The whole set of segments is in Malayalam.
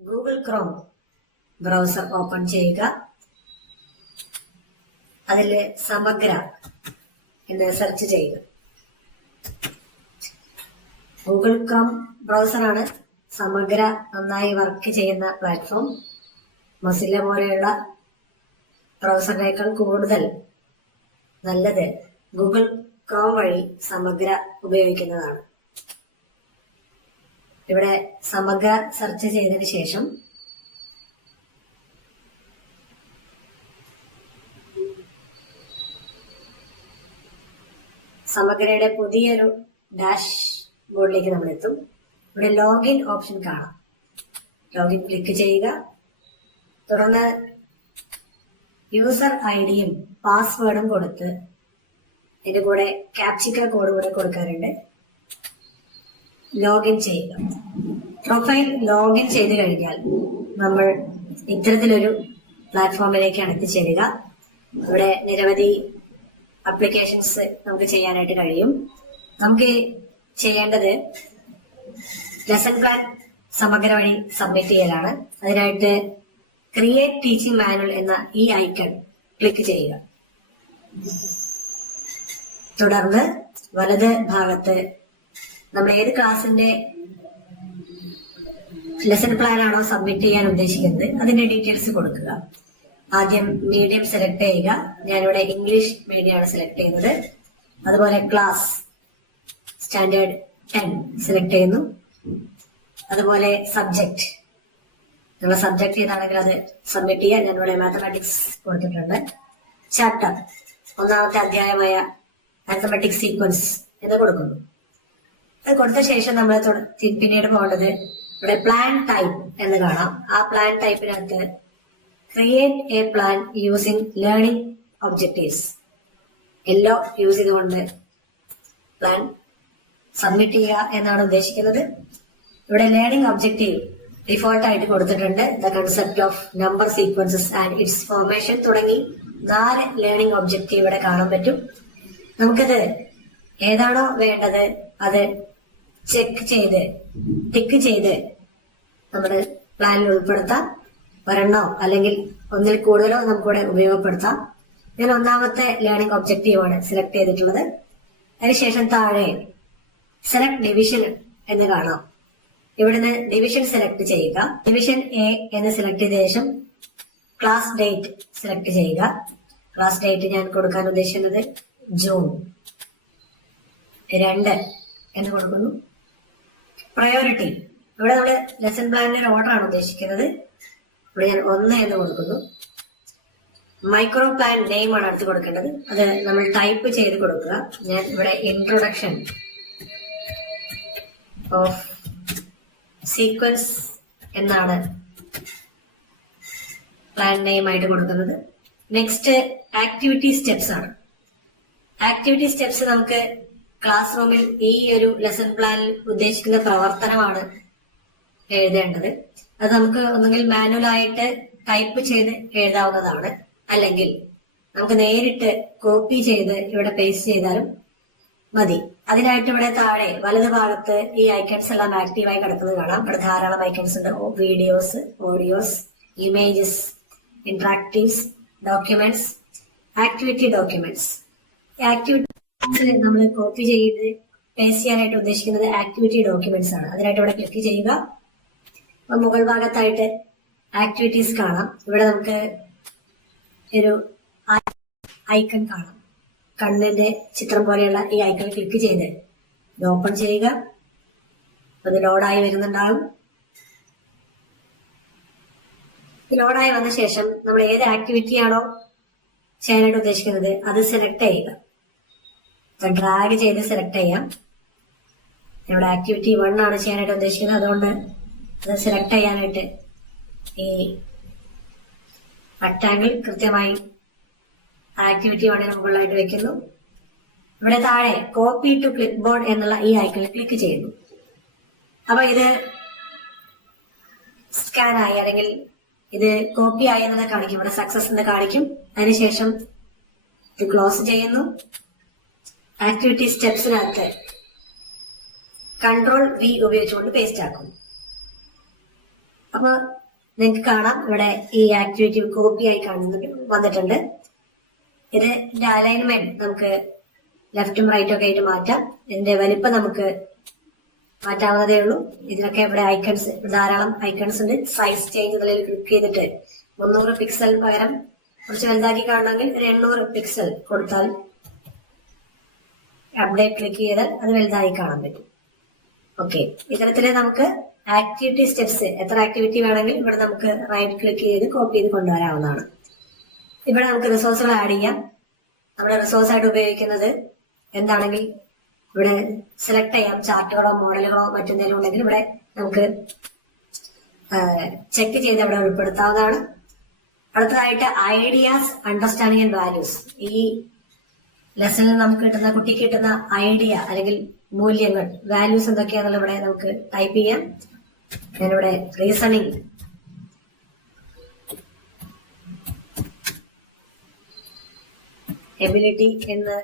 ഗൂഗിൾ ക്രോം ബ്രൗസർ ഓപ്പൺ ചെയ്യുക. അതിൽ സമഗ്ര എന്ന് സെർച്ച് ചെയ്യുക. ഗൂഗിൾ ക്രോം ബ്രൗസറാണ് സമഗ്ര നന്നായി വർക്ക് ചെയ്യുന്ന പ്ലാറ്റ്ഫോം. മൊസില്ല പോലെയുള്ള ബ്രൗസറിനേക്കാൾ കൂടുതൽ നല്ലത് ഗൂഗിൾ ക്രോം വഴി സമഗ്ര ഉപയോഗിക്കുന്നതാണ്. ഇവിടെ സമഗ്ര സെർച്ച് ചെയ്തതിന് ശേഷം സമഗ്രയുടെ പുതിയൊരു ഡാഷ് ബോർഡിലേക്ക് നമ്മൾ എത്തും. ഇവിടെ ലോഗിൻ ഓപ്ഷൻ കാണാം. ലോഗിൻ ക്ലിക്ക് ചെയ്യുക. തുടർന്ന് യൂസർ ഐഡിയും പാസ്വേഡും കൊടുത്ത് ഇതിന്റെ കൂടെ ക്യാപ്ചിക്ക കോഡ് കൂടെ കൊടുക്കാറുണ്ട്. ലോഗിൻ ചെയ്യുക. പ്രൊഫൈൽ ലോഗിൻ ചെയ്ത് കഴിഞ്ഞാൽ നമ്മൾ ഇത്തരത്തിലൊരു പ്ലാറ്റ്ഫോമിലേക്കാണ് എത്തിച്ചേരുക. ഇവിടെ നിരവധി അപ്ലിക്കേഷൻസ് നമുക്ക് ചെയ്യാനായിട്ട് കഴിയും. നമുക്ക് ചെയ്യേണ്ടത് ലെസൺ പ്ലാൻ സമഗ്ര വഴി സബ്മിറ്റ് ചെയ്യലാണ്. അതിനായിട്ട് ക്രിയേറ്റ് ടീച്ചിങ് മാനുവൽ എന്ന ഈ ഐക്കൺ ക്ലിക്ക് ചെയ്യുക. തുടർന്ന് വലത് ഭാഗത്ത് നമ്മൾ ഏത് ക്ലാസിന്റെ ലെസൺ പ്ലാൻ ആണോ സബ്മിറ്റ് ചെയ്യാൻ ഉദ്ദേശിക്കുന്നത് അതിന്റെ ഡീറ്റെയിൽസ് കൊടുക്കുക. ആദ്യം മീഡിയം സെലക്ട് ചെയ്യുക. ഞാനിവിടെ ഇംഗ്ലീഷ് മീഡിയമാണ് സെലക്ട് ചെയ്യുന്നത്. അതുപോലെ ക്ലാസ് സ്റ്റാൻഡേർഡ് 10 സെലക്ട് ചെയ്യുന്നു. അതുപോലെ സബ്ജക്ട്, നിങ്ങളുടെ സബ്ജക്ട് ഏതാണെങ്കിൽ അത് സബ്മിറ്റ് ചെയ്യുക. ഞാനിവിടെ മാത്തമാറ്റിക്സ് കൊടുത്തിട്ടുണ്ട്. ചാപ്റ്റർ ഒന്നാമത്തെ അധ്യായമായ മാത്തമാറ്റിക്സ് സീക്വൻസ് എന്ന് കൊടുക്കുന്നു. അത് കൊടുത്ത ശേഷം നമ്മൾ പിന്നീട് പോകേണ്ടത് ഇവിടെ പ്ലാൻ ടൈപ്പ് എന്ന് കാണാം. ആ പ്ലാൻ ടൈപ്പിനകത്ത് create a plan using learning objectives എല്ലോ യൂസ് ചെയ്തുകൊണ്ട് പ്ലാൻ സബ്മിറ്റ് ചെയ്യുക എന്നാണ് ഉദ്ദേശിക്കുന്നത്. ഇവിടെ ലേണിംഗ് ഒബ്ജക്റ്റീവ് ഡിഫോൾട്ട് ആയിട്ട് കൊടുത്തിട്ടുണ്ട്. The concept of number sequences and its formation തുടങ്ങി 4 ലേണിംഗ് ഒബ്ജക്റ്റീവ് ഇവിടെ കാണാൻ പറ്റും. നമുക്കത് ഏതാണോ വേണ്ടത് അത് ചെക്ക് ചെയ്ത് ടിക്ക് ചെയ്ത് നമ്മുടെ പ്ലാനിൽ ഉൾപ്പെടുത്താം. ഒരെണ്ണോ അല്ലെങ്കിൽ ഒന്നിൽ കൂടുതലോ നമുക്കിവിടെ ഉപയോഗപ്പെടുത്താം. ഞാൻ ഒന്നാമത്തെ ലേണിംഗ് ഒബ്ജക്റ്റീവാണ് സെലക്ട് ചെയ്തിട്ടുള്ളത്. അതിനുശേഷം താഴെ സെലക്ട് ഡിവിഷൻ എന്ന് കാണാം. ഇവിടുന്ന് ഡിവിഷൻ സെലക്ട് ചെയ്യുക. ഡിവിഷൻ എ എന്ന് സെലക്ട് ചെയ്ത ശേഷം ക്ലാസ് ഡേറ്റ് സെലക്ട് ചെയ്യുക. ക്ലാസ് ഡേറ്റ് ഞാൻ കൊടുക്കാൻ ഉദ്ദേശിക്കുന്നത് ജൂൺ 2 എന്ന് കൊടുക്കുന്നു. പ്രയോറിറ്റി, ഇവിടെ നമ്മൾ ലെസൺ പ്ലാനിന്റെ ഓർഡർ ആണ് ഉദ്ദേശിക്കുന്നത്. ഇവിടെ ഞാൻ 1 എന്ന് കൊടുക്കുന്നു. മൈക്രോ പ്ലാൻ നെയിം ആണ് അടുത്ത് കൊടുക്കേണ്ടത്. അത് നമ്മൾ ടൈപ്പ് ചെയ്ത് കൊടുക്കുക. ഞാൻ ഇവിടെ ഇൻട്രൊഡക്ഷൻ ഓഫ് സീക്വൻസ് എന്നാണ് പ്ലാൻ നെയിം ആയിട്ട് കൊടുക്കുന്നത്. നെക്സ്റ്റ് ആക്ടിവിറ്റി സ്റ്റെപ്സ് ആണ്. ആക്ടിവിറ്റി സ്റ്റെപ്സ് നമുക്ക് ക്ലാസ് റൂമിൽ ഈ ഒരു ലെസൺ പ്ലാനിൽ ഉദ്ദേശിക്കുന്ന പ്രവർത്തനമാണ് എഴുതേണ്ടത്. അത് നമുക്ക് ഒന്നുകിൽ മാനുവലായിട്ട് ടൈപ്പ് ചെയ്ത് എഴുതാവുന്നതാണ്, അല്ലെങ്കിൽ നമുക്ക് നേരിട്ട് കോപ്പി ചെയ്ത് ഇവിടെ പേസ്റ്റ് ചെയ്താലും മതി. അതിനായിട്ട് ഇവിടെ താഴെ വലത് ഭാഗത്ത് ഈ ഐക്കൺസ് എല്ലാം ആക്റ്റീവായി കിടക്കുന്നത് കാണാം. ഇവിടെ ധാരാളം ഐക്കൺസ് ഉണ്ട്. Videos, audios, images, interactives, documents, activity documents. Activity നമ്മൾ കോപ്പി ചെയ്ത് പേസ്റ്റ് ചെയ്യാനായിട്ട് ഉദ്ദേശിക്കുന്നത് ആക്ടിവിറ്റി ഡോക്യുമെന്റ്സ് ആണ്. അതിനായിട്ട് ഇവിടെ ക്ലിക്ക് ചെയ്യുക. മുകൾ ഭാഗത്തായിട്ട് ആക്ടിവിറ്റീസ് കാണാം. ഇവിടെ നമുക്ക് ഒരു ഐക്കൺ കാണാം. കണ്ണിന്റെ ചിത്രം പോലെയുള്ള ഈ ഐക്കൺ ക്ലിക്ക് ചെയ്ത് ഇത് ഓപ്പൺ ചെയ്യുക. അത് ലോഡായി വരുന്നുണ്ടാകും. ലോഡായി വന്ന ശേഷം നമ്മൾ ഏത് ആക്ടിവിറ്റി ആണോ ചെയ്യാനായിട്ട് ഉദ്ദേശിക്കുന്നത് അത് സെലക്ട് ചെയ്യുക. ഡ്രാഗ് ചെയ്ത് സെലക്ട് ചെയ്യാം. ഇവിടെ ആക്ടിവിറ്റി 1 ആണ് ചെയ്യാനായിട്ട് ഉദ്ദേശിക്കുന്നത്. അതുകൊണ്ട് അത് സെലക്ട് ചെയ്യാനായിട്ട് ഈ റെക്ടാങ്കിൾ കൃത്യമായി ആക്ടിവിറ്റി 1 മുകളിലായിട്ട് വെക്കുന്നു. ഇവിടെ താഴെ കോപ്പി ടു ക്ലിപ്പ് ബോർഡ് എന്നുള്ള ഈ ഐക്കണിൽ ക്ലിക്ക് ചെയ്യുന്നു. അപ്പൊ ഇത് സ്കാൻ ആയി അല്ലെങ്കിൽ ഇത് കോപ്പി ആയി എന്നത് കാണിക്കും. ഇവിടെ സക്സസ് എന്ന് കാണിക്കും. അതിനുശേഷം ഇത് ക്ലോസ് ചെയ്യുന്നു. ആക്ടിവിറ്റി സ്റ്റെപ്സിനകത്ത് Ctrl V ഉപയോഗിച്ചുകൊണ്ട് പേസ്റ്റ് ആക്കും. അപ്പൊ നിങ്ങൾക്ക് കാണാം ഇവിടെ ഈ ആക്ടിവിറ്റി കോപ്പി ആയി വന്നിട്ടുണ്ട്. ഇതിന്റെ അലൈൻമെന്റ് നമുക്ക് ലെഫ്റ്റും റൈറ്റും ഒക്കെ ആയിട്ട് മാറ്റാം. ഇതിന്റെ വലിപ്പം നമുക്ക് മാറ്റാവുന്നതേ ഉള്ളൂ. ഇതിനൊക്കെ ഇവിടെ ഐക്കൺസ്, ധാരാളം ഐക്കൺസ് ഉണ്ട്. സൈസ് ചേഞ്ച് എന്നതിൽ ക്ലിക്ക് ചെയ്തിട്ട് 300 പിക്സൽ പകരം കുറച്ച് വലുതാക്കി കാണണമെങ്കിൽ ഒരു 800 പിക്സൽ കൊടുത്താൽ അപ്ഡേറ്റ് ക്ലിക്ക് ചെയ്താൽ അത് വലുതായി കാണാൻ പറ്റും. ഓക്കെ, ഇത്തരത്തില് നമുക്ക് ആക്ടിവിറ്റി സ്റ്റെപ്സ് എത്ര ആക്ടിവിറ്റി വേണമെങ്കിൽ ഇവിടെ നമുക്ക് റൈറ്റ് ക്ലിക്ക് ചെയ്ത് കോപ്പി ചെയ്ത് കൊണ്ടുവരാവുന്നതാണ്. ഇവിടെ നമുക്ക് റിസോഴ്സുകൾ ആഡ് ചെയ്യാം. നമ്മുടെ റിസോഴ്സ് ആയിട്ട് ഉപയോഗിക്കുന്നത് എന്താണെങ്കിൽ ഇവിടെ സെലക്ട് ചെയ്യാം. ചാർട്ടുകളോ മോഡലുകളോ മറ്റെന്തെങ്കിലും ഉണ്ടെങ്കിൽ ഇവിടെ നമുക്ക് ചെക്ക് ചെയ്ത് ഇവിടെ ഉൾപ്പെടുത്താവുന്നതാണ്. അടുത്തതായിട്ട് ഐഡിയാസ്, അണ്ടർസ്റ്റാൻഡിങ് ആൻഡ് വാല്യൂസ്. ഈ ലെസണിൽ നമുക്ക് കിട്ടുന്ന, കുട്ടിക്ക് കിട്ടുന്ന ഐഡിയ അല്ലെങ്കിൽ മൂല്യങ്ങൾ, വാല്യൂസ് എന്തൊക്കെയാണെന്നുള്ള ഇവിടെ നമുക്ക് ടൈപ്പ് ചെയ്യാം. ഞാനിവിടെ റീസണിങ്, എബിലിറ്റി എന്ന്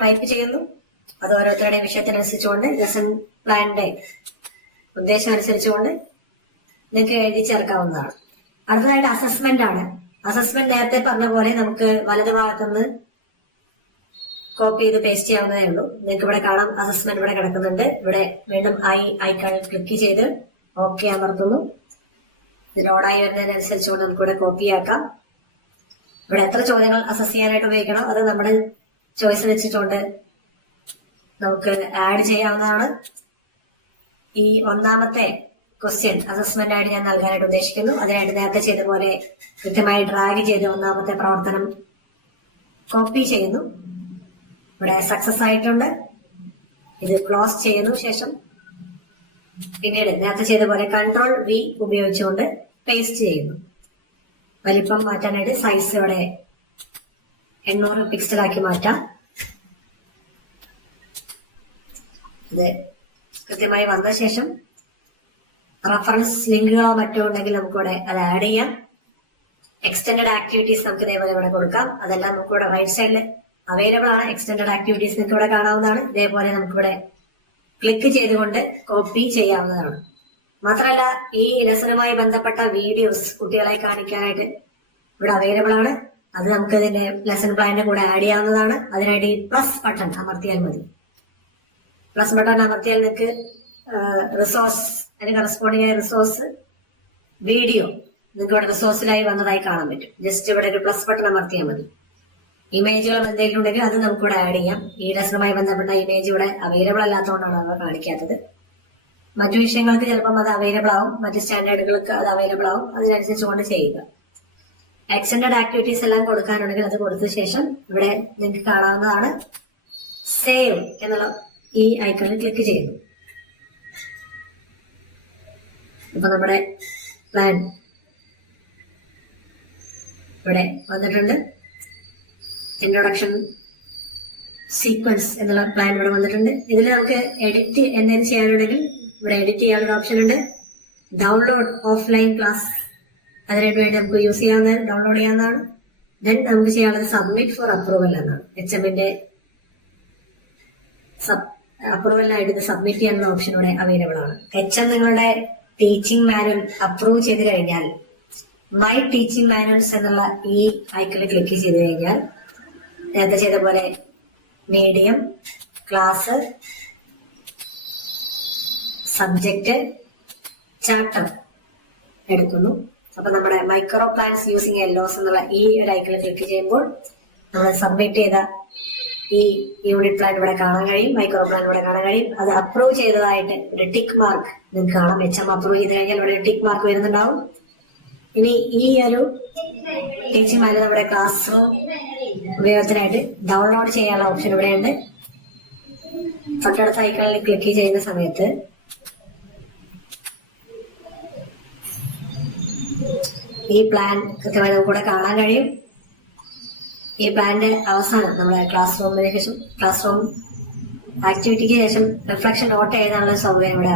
ടൈപ്പ് ചെയ്യുന്നു. അത് ഓരോരുത്തരുടെ വിഷയത്തിനനുസരിച്ചുകൊണ്ട് ലെസൺ പ്ലാനിന്റെ ഉദ്ദേശം അനുസരിച്ചുകൊണ്ട് നിങ്ങൾക്ക് എഴുതി ചേർക്കാവുന്നതാണ്. അടുത്തതായിട്ട് അസസ്മെന്റ് ആണ്. അസസ്മെന്റ് നേരത്തെ പറഞ്ഞ പോലെ നമുക്ക് വലതു ഭാഗത്തുനിന്ന് കോപ്പി ചെയ്ത് പേസ്റ്റ് ചെയ്യാവുന്നതേ ഉള്ളൂ. നിങ്ങൾക്ക് ഇവിടെ കാണാം അസസ്മെന്റ് ഇവിടെ കിടക്കുന്നുണ്ട്. ഇവിടെ വീണ്ടും ഐക്കണിൽ ക്ലിക്ക് ചെയ്ത് ഓക്കെ അമർത്തുന്നു. ഇത് ലോഡായി വരുന്നതിനനുസരിച്ചുകൊണ്ട് നമുക്ക് ഇവിടെ കോപ്പി ആക്കാം. ഇവിടെ എത്ര ചോദ്യങ്ങൾ അസസ് ചെയ്യാനായിട്ട് ഉപയോഗിക്കണം അത് നമ്മുടെ ചോയ്സ് വെച്ചിട്ടുണ്ട് നമുക്ക് ആഡ് ചെയ്യാവുന്നതാണ്. ഈ ഒന്നാമത്തെ ക്വസ്റ്റ്യൻ അസസ്മെന്റ് ആയിട്ട് ഞാൻ നൽകാനായിട്ട് ഉദ്ദേശിക്കുന്നു. അതിനായിട്ട് നേരത്തെ ചെയ്ത പോലെ കൃത്യമായി ഡ്രാഗ് ചെയ്ത് ഒന്നാമത്തെ പ്രവർത്തനം കോപ്പി ചെയ്യുന്നു. ഇവിടെ സക്സസ് ആയിട്ടുണ്ട്. ഇത് ക്ലോസ് ചെയ്യുന്നു. ശേഷം പിന്നീട് നേരത്തെ ചെയ്ത പോലെ Ctrl+V ഉപയോഗിച്ചുകൊണ്ട് പേസ്റ്റ് ചെയ്യുന്നു. വലിപ്പം മാറ്റാനായിട്ട് സൈസ് ഇവിടെ 800 പിക്സലാക്കി മാറ്റാം. ഇത് കൃത്യമായി വന്ന ശേഷം റഫറൻസ് ലിങ്കുകളോ മറ്റോ ഉണ്ടെങ്കിൽ നമുക്കിവിടെ അത് ആഡ് ചെയ്യാം. എക്സ്റ്റൻഡഡ് ആക്ടിവിറ്റീസ് നമുക്ക് ഇതേപോലെ ഇവിടെ കൊടുക്കാം. അതെല്ലാം നമുക്കിവിടെ റൈറ്റ് സൈഡിൽ അവൈലബിൾ ആണ്. എക്സ്റ്റൻഡഡ് ആക്ടിവിറ്റീസ് നിങ്ങൾക്ക് ഇവിടെ കാണാവുന്നതാണ്. ഇതേപോലെ നമുക്കിവിടെ ക്ലിക്ക് ചെയ്തുകൊണ്ട് കോപ്പി ചെയ്യാവുന്നതാണ്. മാത്രമല്ല ഈ ലെസണുമായി ബന്ധപ്പെട്ട വീഡിയോസ് കുട്ടികളെ കാണിക്കാനായിട്ട് ഇവിടെ അവൈലബിൾ ആണ്. അത് നമുക്ക് ഇതിന്റെ ലെസൺ പ്ലാനിന്റെ കൂടെ ആഡ് ചെയ്യാവുന്നതാണ്. അതിനായിട്ട് ഈ പ്ലസ് ബട്ടൺ അമർത്തിയാൽ മതി. പ്ലസ് ബട്ടൺ അമർത്തിയാൽ നിങ്ങൾക്ക് റിസോഴ്സ്, അതിന് കറസ്പോണ്ടിങ് ആയ റിസോഴ്സ് വീഡിയോ നിങ്ങൾക്ക് ഇവിടെ റിസോഴ്സിലായി വന്നതായി കാണാൻ പറ്റും. ജസ്റ്റ് ഇവിടെ ഒരു പ്ലസ് ബട്ടൺ അമർത്തിയാൽ മതി. ഇമേജുകൾ എന്തെങ്കിലും ഉണ്ടെങ്കിൽ അത് നമുക്കിവിടെ ആഡ് ചെയ്യാം. ഈ ലെസണുമായി ബന്ധപ്പെട്ട ഇമേജ് ഇവിടെ അവൈലബിൾ അല്ലാത്തതുകൊണ്ടാണ് നമ്മൾ കാണിക്കാത്തത്. മറ്റു വിഷയങ്ങൾക്ക് ചിലപ്പം അത് അവൈലബിൾ ആവും, മറ്റു സ്റ്റാൻഡേർഡുകൾക്ക് അത് അവൈലബിൾ ആവും. അതിനനുസരിച്ചുകൊണ്ട് ചെയ്യുക. എക്സ്റ്റൻഡഡ് ആക്ടിവിറ്റീസ് എല്ലാം കൊടുക്കാനുണ്ടെങ്കിൽ അത് കൊടുത്ത ശേഷം ഇവിടെ നിങ്ങൾക്ക് കാണാവുന്നതാണ് സേവ് എന്നുള്ള ഈ ഐക്കണിൽ ക്ലിക്ക് ചെയ്യുന്നു. ഇപ്പൊ നമ്മുടെ പ്ലാൻ ഇവിടെ വന്നിട്ടുണ്ട്. ഇൻട്രൊഡക്ഷൻ സീക്വൻസ് എന്നുള്ള പ്ലാൻ ഇവിടെ വന്നിട്ടുണ്ട്. ഇതിൽ നമുക്ക് എഡിറ്റ് എന്തെങ്കിലും ചെയ്യാനുണ്ടെങ്കിൽ ഇവിടെ എഡിറ്റ് ചെയ്യാനുള്ള ഓപ്ഷൻ ഉണ്ട്. ഡൗൺലോഡ് ഓഫ്ലൈൻ ക്ലാസ്, അതിനായിട്ട് വേണ്ടി നമുക്ക് യൂസ് ചെയ്യാവുന്നതാണ്, ഡൗൺലോഡ് ചെയ്യാവുന്നതാണ്. ദെൻ നമുക്ക് ചെയ്യാനുള്ളത് സബ്മിറ്റ് ഫോർ അപ്രൂവൽ എന്നാണ്. HMന്റെ അപ്രൂവലിനായിട്ട് ഇത് സബ്മിറ്റ് ചെയ്യാനുള്ള ഓപ്ഷൻ ഇവിടെ അവൈലബിൾ ആണ്. HM നിങ്ങളുടെ ടീച്ചിങ് മാനുവൽ അപ്രൂവ് ചെയ്ത് കഴിഞ്ഞാൽ മൈ ടീച്ചിങ് മാനുവൽസ് എന്നുള്ള ഈ ഐക്കണിൽ ക്ലിക്ക് ചെയ്ത് കഴിഞ്ഞാൽ നേരത്തെ ചെയ്ത പോലെ മീഡിയം, ക്ലാസ്, സബ്ജക്റ്റ്, ചാപ്റ്റർ എടുക്കുന്നു. അപ്പൊ നമ്മുടെ മൈക്രോ പ്ലാൻസ് യൂസിങ് എല്ലോസ് എന്നുള്ള ഈ ഒരു ഐക്കണിൽ ക്ലിക്ക് ചെയ്യുമ്പോൾ നമ്മൾ സബ്മിറ്റ് ചെയ്ത ഈ യൂണിറ്റ് പ്ലാൻ ഇവിടെ കാണാൻ കഴിയും, മൈക്രോ പ്ലാൻ ഇവിടെ കാണാൻ കഴിയും. അത് അപ്രൂവ് ചെയ്തതായിട്ട് ഒരു ടിക്ക് മാർക്ക് നിങ്ങൾക്ക് കാണാം. HM അപ്രൂവ് ചെയ്ത് കഴിഞ്ഞാൽ ഇവിടെ ടിക്ക് മാർക്ക് വരുന്നുണ്ടാവും. ഇനി ഈ ഒരു ടീച്ചിങ് മാനുവൽ നമ്മുടെ ക്ലാസ് റൂം ഉപയോഗത്തിനായിട്ട് ഡൗൺലോഡ് ചെയ്യാനുള്ള ഓപ്ഷൻ ഇവിടെയുണ്ട്. തൊട്ടടുത്ത ഐക്കണിൽ ക്ലിക്ക് ചെയ്യുന്ന സമയത്ത് ഈ പ്ലാൻ കൃത്യമായി നമുക്കിവിടെ കാണാൻ കഴിയും. ഈ പ്ലാനിന്റെ അവസാനം നമ്മുടെ ക്ലാസ് റൂമിന് ശേഷം, ക്ലാസ് റൂം ആക്ടിവിറ്റിക്ക് ശേഷം റിഫ്ലക്ഷൻ നോട്ട് എഴുതാനുള്ള സൗകര്യം ഇവിടെ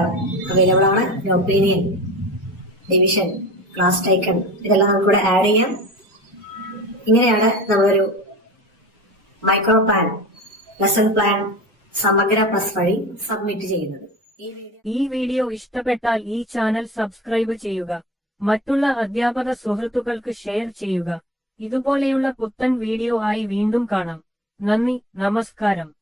അവൈലബിൾ ആണ്. ഒപ്പീനിയൻ, ഡിവിഷൻ, ക്ലാസ് ടൈക്കൺ ഇതെല്ലാം നമുക്കിവിടെ ആഡ് ചെയ്യാം. ഇങ്ങനെയാണ് നമ്മളൊരു മൈക്രോ പ്ലാൻ, ലെസൺ പ്ലാൻ സമഗ്ര പ്ലസ് വഴി സബ്മിറ്റ് ചെയ്യുന്നത്. ഈ വീഡിയോ ഇഷ്ടപ്പെട്ടാൽ ഈ ചാനൽ സബ്സ്ക്രൈബ് ചെയ്യുക. മറ്റുള്ള അധ്യാപക സുഹൃത്തുക്കൾക്ക് ഷെയർ ചെയ്യുക. ഇതുപോലെയുള്ള പുത്തൻ വീഡിയോ ആയി വീണ്ടും കാണാം. നന്ദി, നമസ്കാരം.